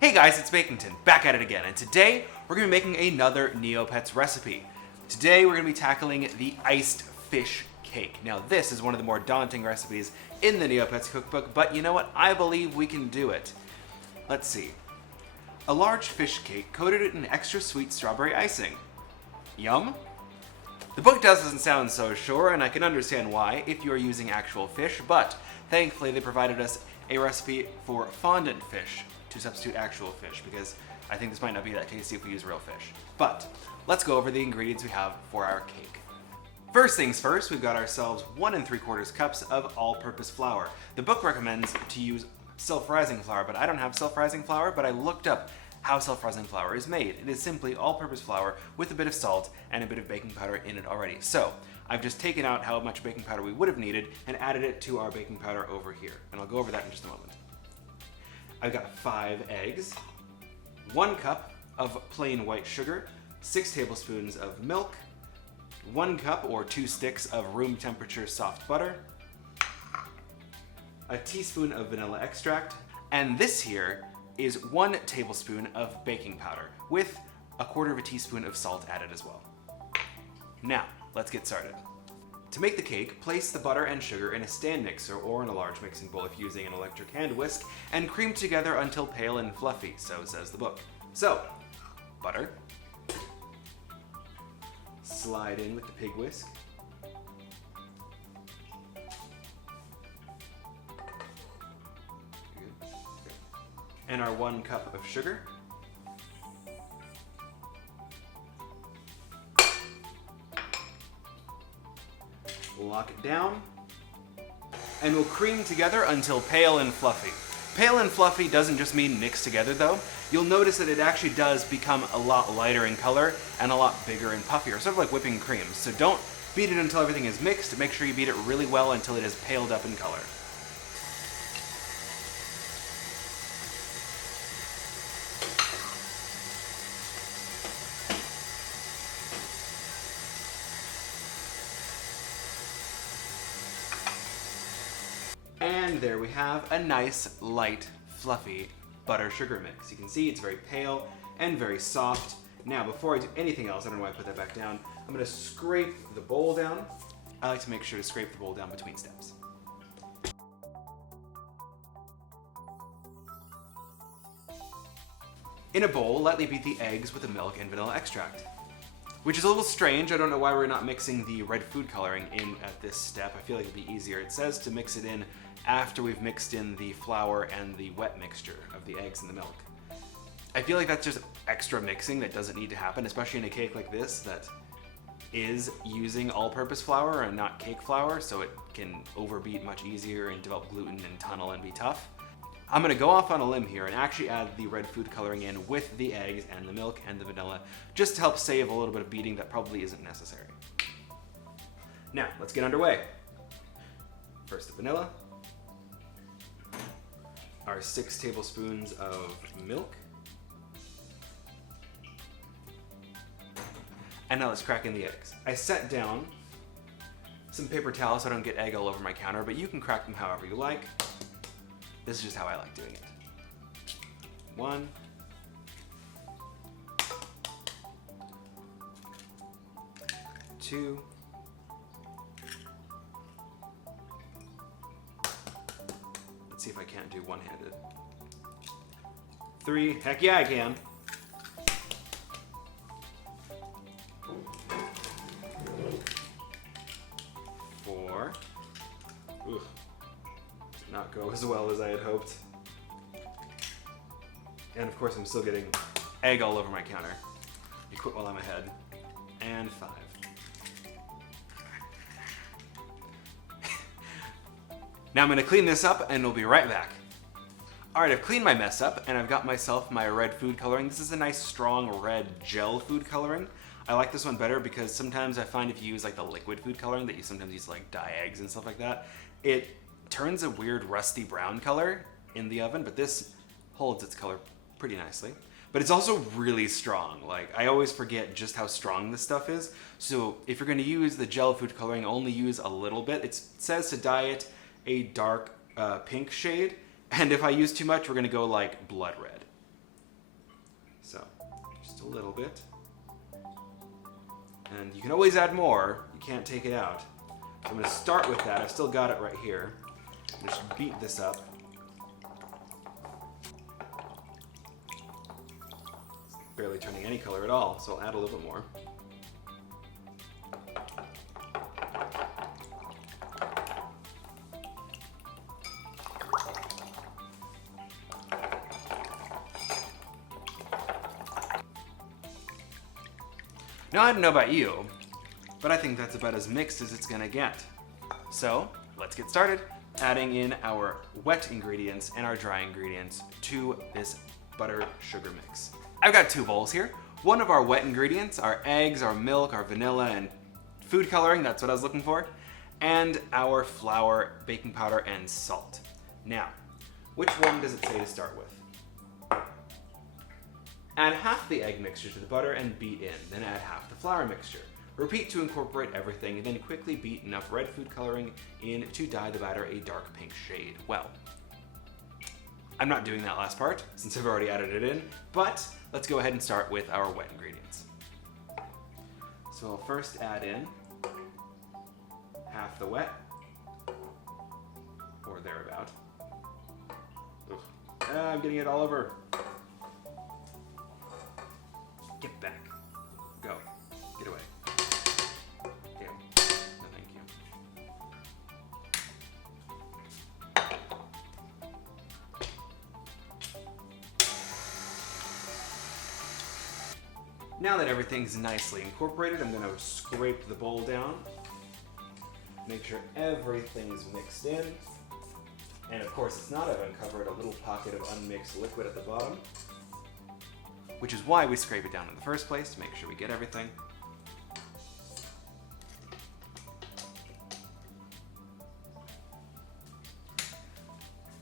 Hey guys, it's Baconton, back at it again, and today we're going to be making another Neopets recipe. Today we're going to be tackling the iced fish cake. Now this is one of the more daunting recipes in the Neopets Cookbook, but you know what? I believe we can do it. Let's see. A large fish cake coated in extra sweet strawberry icing. Yum? The book doesn't sound so sure, and I can understand why if you are using actual fish, but thankfully they provided us a recipe for fondant fish to substitute actual fish, because I think this might not be that tasty if we use real fish. But let's go over the ingredients we have for our cake. First things first, we've got ourselves 1 3/4 cups of all-purpose flour. The book recommends to use self-rising flour, but I don't have self-rising flour, but I looked up how self-rising flour is made. It is simply all-purpose flour with a bit of salt and a bit of baking powder in it already. So I've just taken out how much baking powder we would have needed and added it to our baking powder over here. And I'll go over that in just a moment. I've got 5 eggs, 1 cup of plain white sugar, 6 tablespoons of milk, 1 cup or 2 sticks of room temperature soft butter, a teaspoon of vanilla extract, and this here is 1 tablespoon of baking powder with 1/4 teaspoon of salt added as well. Now, let's get started. To make the cake, place the butter and sugar in a stand mixer or in a large mixing bowl if using an electric hand whisk, and cream together until pale and fluffy, so says the book. So, butter, slide in with the pig whisk, and our 1 cup of sugar, lock it down, and we'll cream together until pale and fluffy. Pale and fluffy doesn't just mean mixed together though. You'll notice that it actually does become a lot lighter in color and a lot bigger and puffier, sort of like whipping cream. So don't beat it until everything is mixed. Make sure you beat it really well until it is paled up in color. And there we have a nice, light, fluffy butter sugar mix. You can see it's very pale and very soft. Now, before I do anything else, I don't know why I put that back down, I'm gonna scrape the bowl down. I like to make sure to scrape the bowl down between steps. In a bowl, lightly beat the eggs with the milk and vanilla extract. Which is a little strange. I don't know why we're not mixing the red food coloring in at this step. I feel like it'd be easier. It says to mix it in after we've mixed in the flour and the wet mixture of the eggs and the milk. I feel like that's just extra mixing that doesn't need to happen, especially in a cake like this that is using all-purpose flour and not cake flour, so it can overbeat much easier and develop gluten and tunnel and be tough. I'm gonna go off on a limb here and actually add the red food coloring in with the eggs and the milk and the vanilla, just to help save a little bit of beating that probably isn't necessary. Now, let's get underway. First the vanilla, our 6 tablespoons of milk, and now let's crack in the eggs. I set down some paper towels so I don't get egg all over my counter, but you can crack them however you like. This is just how I like doing it. 1. 2. 'Let's see if I can't do one-handed. 3. Heck yeah, I can. 4. Ooh. Not go as well as I had hoped. And of course I'm still getting egg all over my counter. You quit while I'm ahead. And 5. Now I'm gonna clean this up and we'll be right back. Alright, I've cleaned my mess up and I've got myself my red food coloring. This is a nice strong red gel food coloring. I like this one better because sometimes I find if you use like the liquid food coloring that you sometimes use like dye eggs and stuff like that, it turns a weird rusty brown color in the oven, but this holds its color pretty nicely. But it's also really strong. Like, I always forget just how strong this stuff is. So if you're gonna use the gel food coloring, only use a little bit. It says to dye it a dark pink shade, and if I use too much, we're gonna go like blood red. Just a little bit. And you can always add more. You can't take it out. So I'm going to start with that. I've still got it right here. Just beat this up. It's barely turning any color at all, so I'll add a little bit more. Now, I don't know about you, but I think that's about as mixed as it's gonna get. So, let's get started adding in our wet ingredients and our dry ingredients to this butter sugar mix. I've got 2 bowls here. One of our wet ingredients, our eggs, our milk, our vanilla, and food coloring, that's what I was looking for, and our flour, baking powder, and salt. Now, which one does it say to start with? Add half the egg mixture to the butter and beat in, then add half the flour mixture. Repeat to incorporate everything, and then quickly beat enough red food coloring in to dye the batter a dark pink shade. Well, I'm not doing that last part, since I've already added it in, but let's go ahead and start with our wet ingredients. So I'll first add in half the wet, or thereabout. I'm getting it all over. Get back. Go. Get away. Damn. No, thank you. Now that everything's nicely incorporated, I'm going to scrape the bowl down. Make sure everything's mixed in. And of course it's not. I've uncovered a little pocket of unmixed liquid at the bottom, which is why we scrape it down in the first place, to make sure we get everything.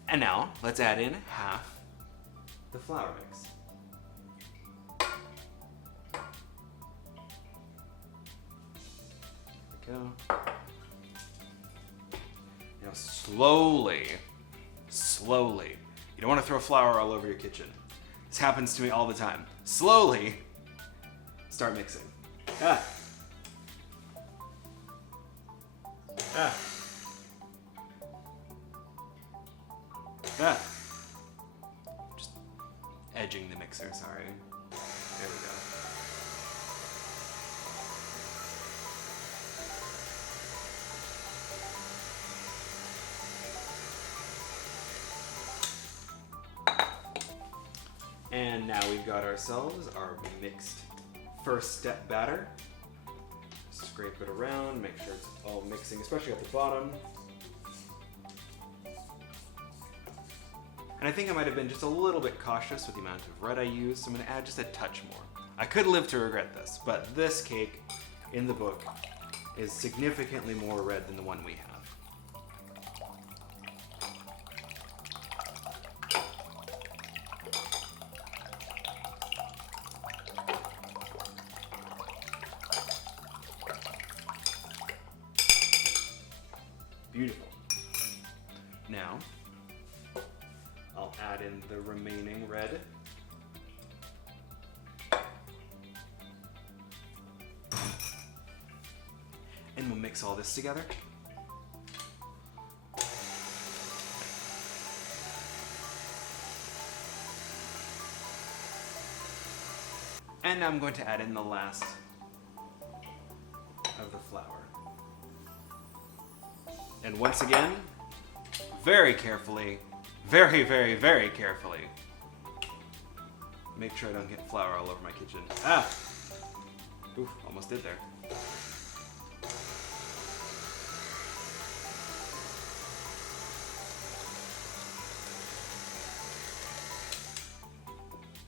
And now, let's add in half the flour mix. There we go. Now slowly, you don't want to throw flour all over your kitchen. This happens to me all the time. Slowly, start mixing. Ah. Just edging the mixer, sorry. There we go. And now we've got ourselves our mixed first step batter. Scrape it around, make sure it's all mixing, especially at the bottom. And I think I might have been just a little bit cautious with the amount of red I used, so I'm going to add just a touch more. I could live to regret this, but this cake in the book is significantly more red than the one we have. Beautiful. Now, I'll add in the remaining red. And we'll mix all this together. And now I'm going to add in the last of the flour. And once again, very carefully, very, very, very carefully, make sure I don't get flour all over my kitchen. Ah! Oof, almost did there.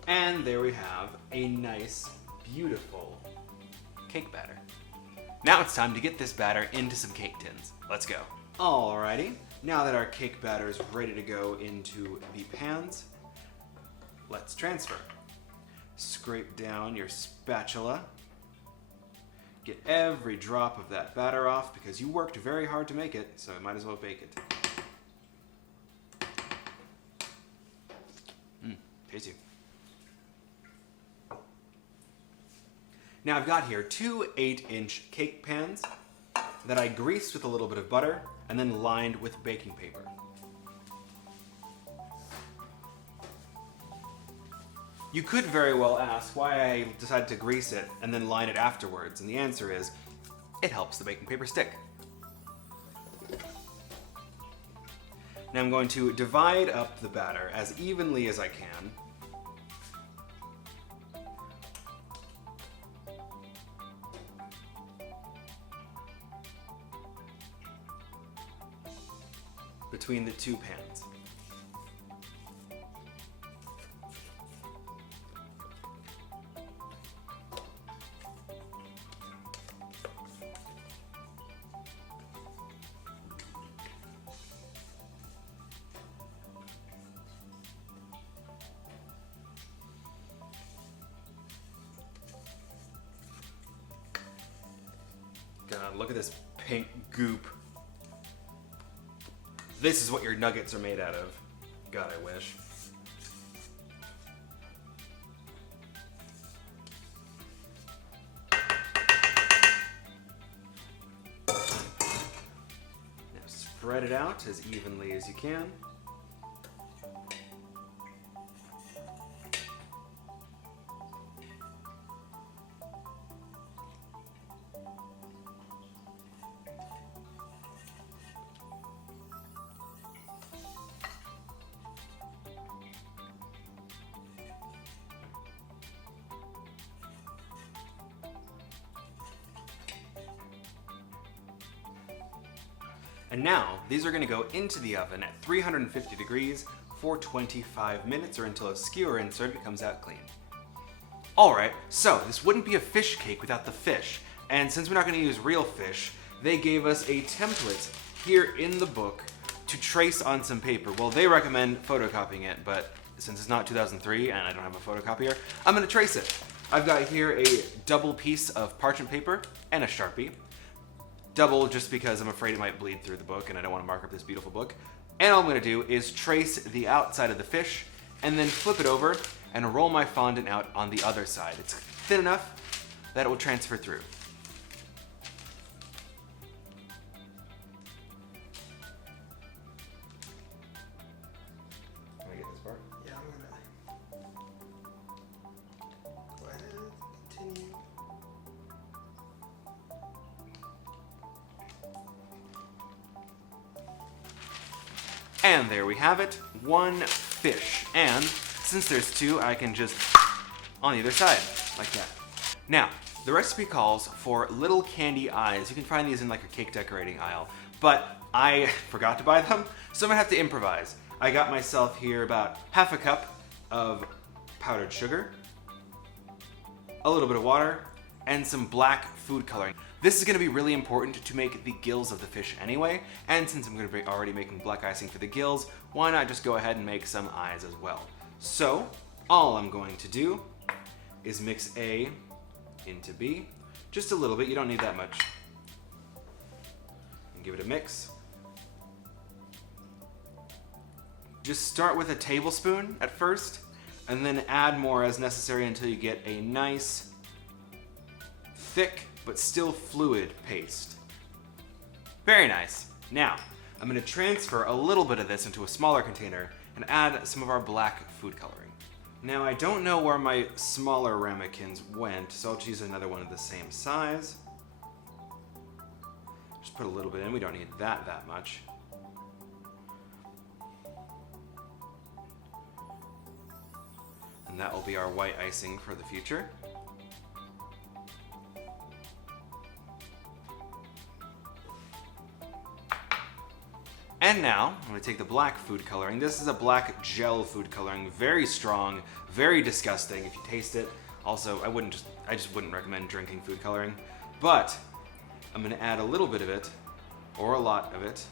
And there we have a nice, beautiful cake batter. Now it's time to get this batter into some cake tins. Let's go. Alrighty, now that our cake batter is ready to go into the pans, let's transfer. Scrape down your spatula. Get every drop of that batter off because you worked very hard to make it, so you might as well bake it. Tasty. Now I've got here two 8-inch cake pans that I greased with a little bit of butter and then lined with baking paper. You could very well ask why I decided to grease it and then line it afterwards, and the answer is, it helps the baking paper stick. Now I'm going to divide up the batter as evenly as I can. Between the two pans. God, look at this pink goop. This is what your nuggets are made out of. God, I wish. Now spread it out as evenly as you can. And now, these are going to go into the oven at 350 degrees for 25 minutes or until a skewer insert comes out clean. Alright, so this wouldn't be a fish cake without the fish. And since we're not going to use real fish, they gave us a template here in the book to trace on some paper. Well, they recommend photocopying it, but since it's not 2003 and I don't have a photocopier, I'm going to trace it. I've got here a double piece of parchment paper and a Sharpie. Double just because I'm afraid it might bleed through the book and I don't want to mark up this beautiful book. And all I'm going to do is trace the outside of the fish and then flip it over and roll my fondant out on the other side. It's thin enough that it will transfer through. Can I get this part? Yeah, I'm gonna go ahead and continue. And there we have it, one fish. And since there's two, I can just on the other side, like that. Now, the recipe calls for little candy eyes. You can find these in like a cake decorating aisle, but I forgot to buy them, so I'm gonna have to improvise. I got myself here about half a cup of powdered sugar, a little bit of water, and some black food coloring. This is going to be really important to make the gills of the fish anyway, and since I'm going to be already making black icing for the gills, why not just go ahead and make some eyes as well. So, all I'm going to do is mix A into B, just a little bit, you don't need that much. And give it a mix. Just start with a tablespoon at first, and then add more as necessary until you get a nice, thick, but still fluid paste. Very nice. Now, I'm going to transfer a little bit of this into a smaller container and add some of our black food coloring. Now, I don't know where my smaller ramekins went, so I'll just use another one of the same size. Just put a little bit in, we don't need that much. And that will be our white icing for the future. And now, I'm going to take the black food coloring. This is a black gel food coloring, very strong, very disgusting if you taste it. Also, I just wouldn't recommend drinking food coloring. But I'm going to add a little bit of it, or a lot of it,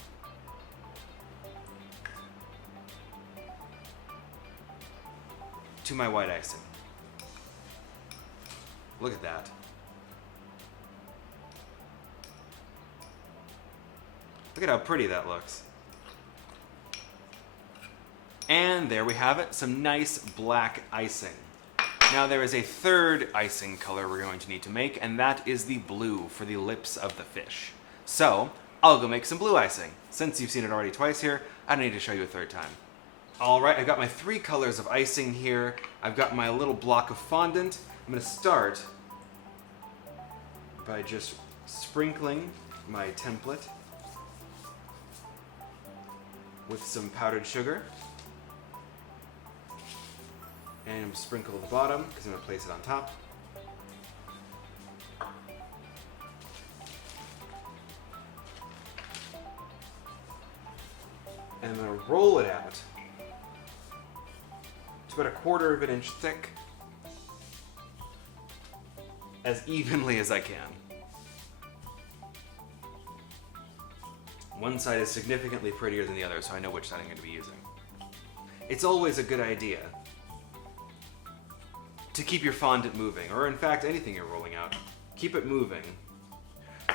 to my white icing. Look at that. Look at how pretty that looks. And there we have it, some nice black icing. Now there is a third icing color we're going to need to make, and that is the blue for the lips of the fish. So, I'll go make some blue icing. Since you've seen it already twice here, I don't need to show you a third time. Alright, I've got my 3 colors of icing here. I've got my little block of fondant. I'm going to start by just sprinkling my template with some powdered sugar. And sprinkle the bottom, because I'm going to place it on top. And I'm going to roll it out to about 1/4 of an inch thick, as evenly as I can. One side is significantly prettier than the other, so I know which side I'm going to be using. It's always a good idea to keep your fondant moving, or in fact anything you're rolling out, keep it moving.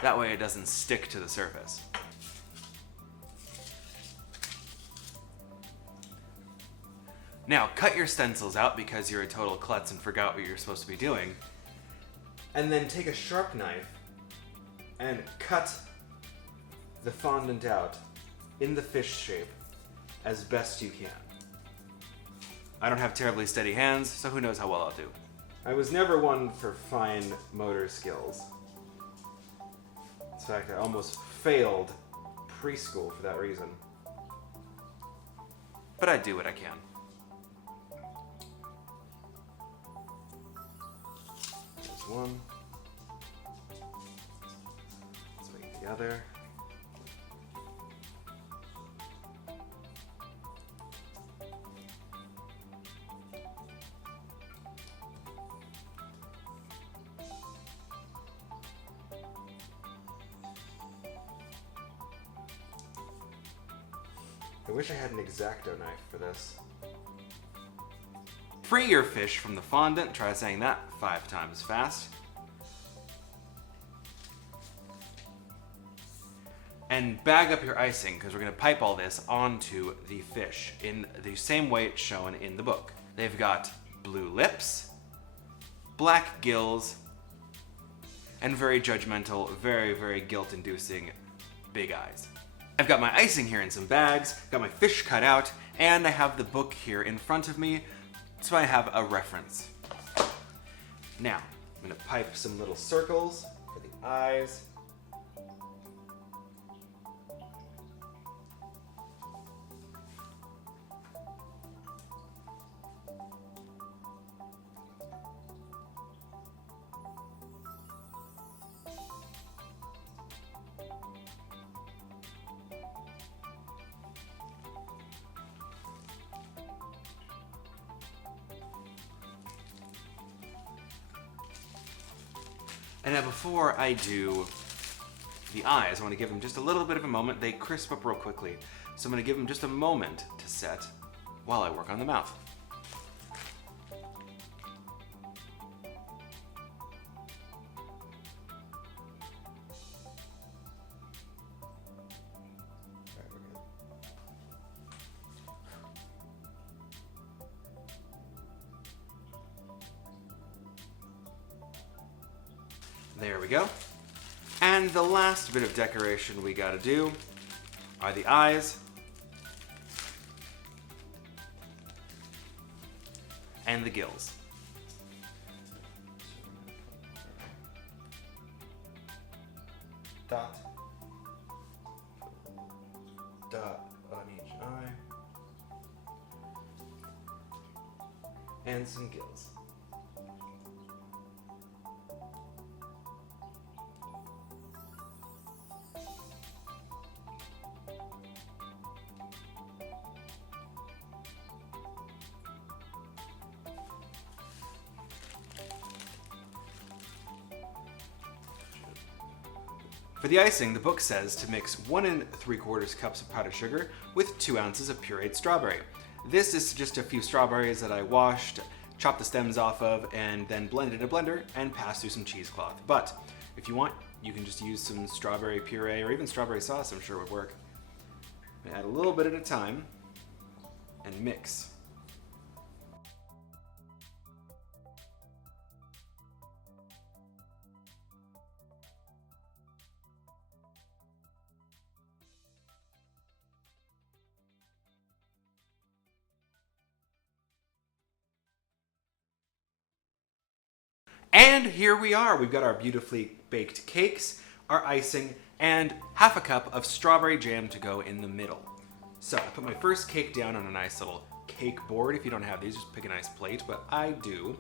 That way it doesn't stick to the surface. Now, cut your stencils out because you're a total klutz and forgot what you're supposed to be doing. And then take a sharp knife and cut the fondant out in the fish shape as best you can. I don't have terribly steady hands, so who knows how well I'll do. I was never one for fine motor skills. In fact, I almost failed preschool for that reason. But I do what I can. There's one. Let's make the other. I wish I had an X-Acto knife for this. Free your fish from the fondant. Try saying that 5 times fast. And bag up your icing, because we're going to pipe all this onto the fish in the same way it's shown in the book. They've got blue lips, black gills, and very judgmental, very, very guilt-inducing big eyes. I've got my icing here in some bags, got my fish cut out, and I have the book here in front of me, so I have a reference. Now, I'm going to pipe some little circles for the eyes. And now before I do the eyes, I want to give them just a little bit of a moment. They crisp up real quickly. So I'm going to give them just a moment to set while I work on the mouth. There we go. And the last bit of decoration we gotta do are the eyes and the gills. Dot on each eye. And some gills. For the icing, the book says to mix 1 3/4 cups of powdered sugar with 2 ounces of pureed strawberry. This is just a few strawberries that I washed, chopped the stems off of, and then blended in a blender and passed through some cheesecloth. But if you want, you can just use some strawberry puree or even strawberry sauce, I'm sure would work. Add a little bit at a time and mix. And here we are. We've got our beautifully baked cakes, our icing, and half a cup of strawberry jam to go in the middle. So I put my first cake down on a nice little cake board. If you don't have these, just pick a nice plate, but I do.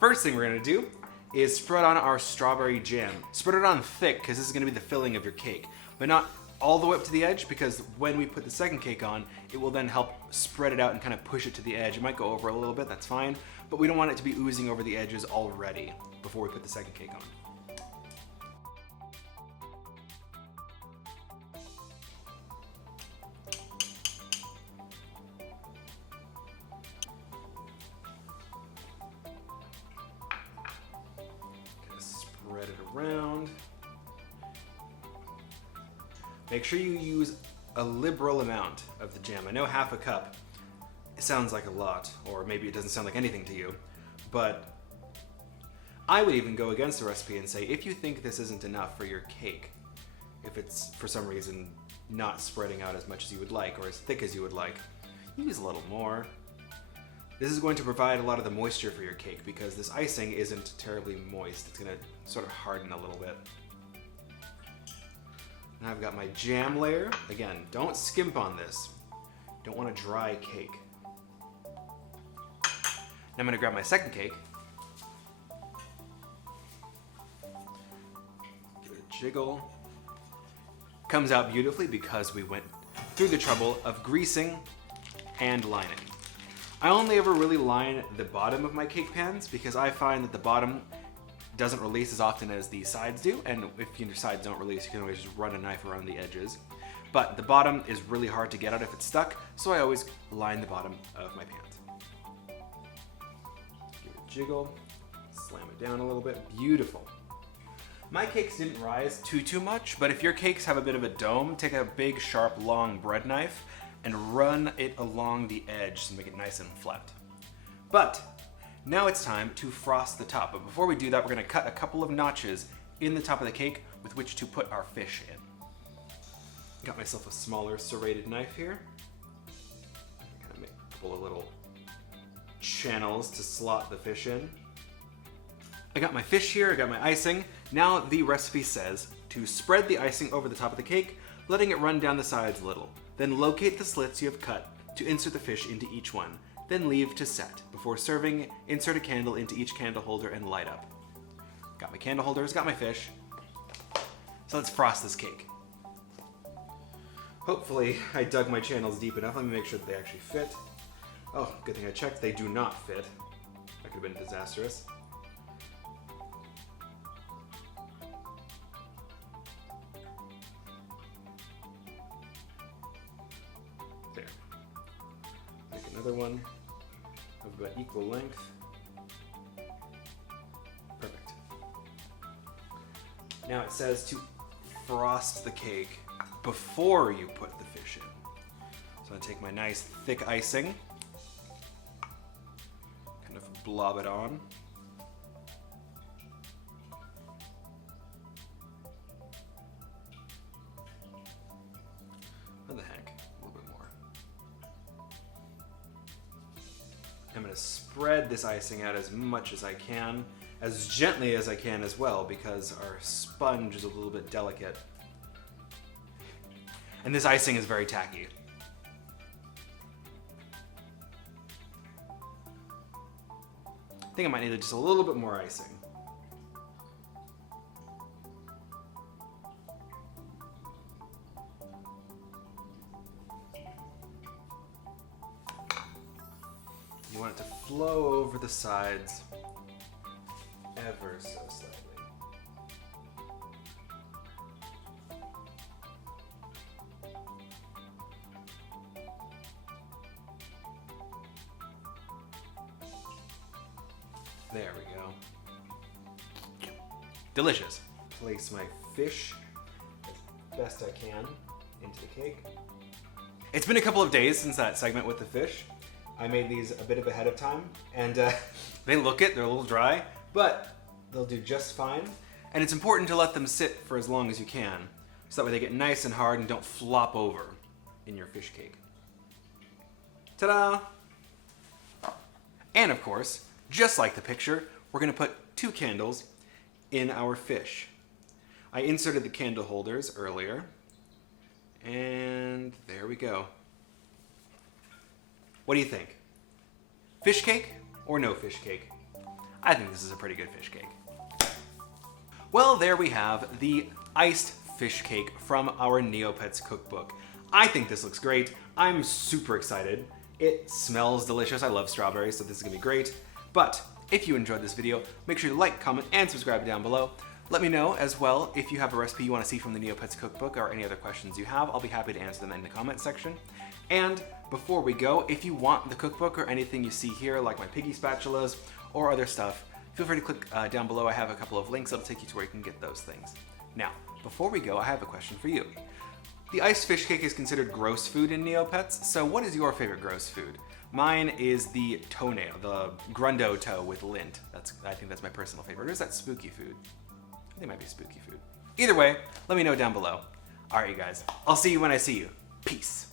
First thing we're gonna do is spread on our strawberry jam. Spread it on thick, because this is gonna be the filling of your cake, but not all the way up to the edge, because when we put the second cake on, it will then help spread it out and kind of push it to the edge. It might go over a little bit, that's fine, but we don't want it to be oozing over the edges already before we put the second cake on. Spread it around. Make sure you use a liberal amount of the jam. I know half a cup, it sounds like a lot, or maybe it doesn't sound like anything to you, but I would even go against the recipe and say, if you think this isn't enough for your cake, if it's for some reason not spreading out as much as you would like, or as thick as you would like, use a little more. This is going to provide a lot of the moisture for your cake, because this icing isn't terribly moist. It's gonna sort of harden a little bit. Now I've got my jam layer. Again, don't skimp on this. Don't want a dry cake. Now I'm gonna grab my second cake. Give it a jiggle. Comes out beautifully because we went through the trouble of greasing and lining. I only ever really line the bottom of my cake pans because I find that the bottom doesn't release as often as the sides do, and if your sides don't release, you can always just run a knife around the edges. But the bottom is really hard to get out if it's stuck, so I always line the bottom of my pans. Give it a jiggle, slam it down a little bit. Beautiful. My cakes didn't rise too much, but if your cakes have a bit of a dome, take a big, sharp, long bread knife and run it along the edge to make it nice and flat. But now it's time to frost the top. But before we do that, we're gonna cut a couple of notches in the top of the cake with which to put our fish in. Got myself a smaller serrated knife here. Kind of make a couple of little channels to slot the fish in. I got my fish here, I got my icing. Now the recipe says to spread the icing over the top of the cake, letting it run down the sides a little. Then locate the slits you have cut to insert the fish into each one. Then leave to set. Before serving, insert a candle into each candle holder and light up. Got my candle holders, got my fish. So let's frost this cake. Hopefully I dug my channels deep enough. Let me make sure that they actually fit. Oh, good thing I checked. They do not fit. That could have been disastrous. There. Make another one of about equal length. Perfect. Now it says to frost the cake before you put the fish in. So I take my nice thick icing, kind of blob it on. What the heck? A little bit more. I'm going to spread this icing out as much as I can, as gently as I can as well, because our sponge is a little bit delicate. And this icing is very tacky. I think I might need just a little bit more icing. You want it to flow over the sides ever so slightly. There we go. Delicious. Place my fish as best I can into the cake. It's been a couple of days since that segment with the fish. I made these a bit of ahead of time, and they look it, they're a little dry, but they'll do just fine. And it's important to let them sit for as long as you can, so that way they get nice and hard and don't flop over in your fish cake. Ta-da! And of course, just like the picture, we're gonna put 2 candles in our fish. I inserted the candle holders earlier, and there we go. What do you think? Fish cake or no fish cake? I think this is a pretty good fish cake. Well, there we have the iced fish cake from our Neopets Cookbook. I think this looks great. I'm super excited. It smells delicious. I love strawberries, so this is gonna be great. But if you enjoyed this video, make sure to like, comment, and subscribe down below. Let me know as well if you have a recipe you want to see from the Neopets Cookbook or any other questions you have. I'll be happy to answer them in the comment section. And before we go, if you want the cookbook or anything you see here, like my piggy spatulas or other stuff, feel free to click down below. I have a couple of links that'll take you to where you can get those things. Now, before we go, I have a question for you. The iced fish cake is considered gross food in Neopets, so what is your favorite gross food? Mine is the toenail, the grundo toe with lint. I think that's my personal favorite. Or is that spooky food? I think it might be spooky food. Either way, let me know down below. All right, you guys. I'll see you when I see you. Peace.